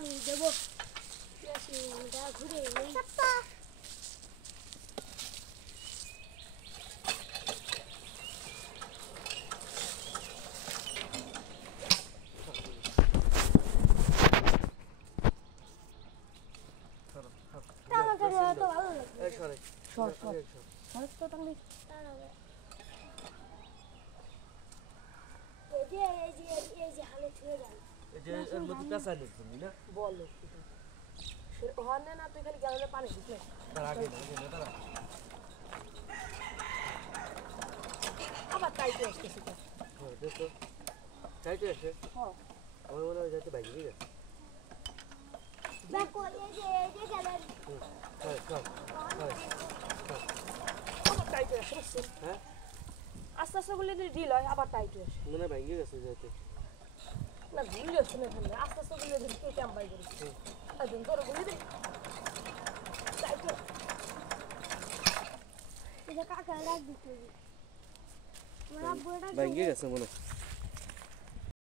পানি দেবো মেশিনটা ঘুরে চাপ্পা আবার টাইটে আসতেছে টাইটে আসে আমার মনে হয় যাতে বাইরে গেছে দেখো এই যে গেলেন আবার টাইটে আসছে হ্যাঁ আস্তে আস্তে বলে ঢিল হয় আবার টাইটে আসে মনে হয় বাইরে গেছে যাতে না ঘুরলে আসছে না এখানে আস্তে আস্তে বলে কে ক্যাম্পাই করে একদম ধরো ঘুরে দিই টাইটে এটা কাকা রাখ দিতে বাইরে গেছে মনে হয়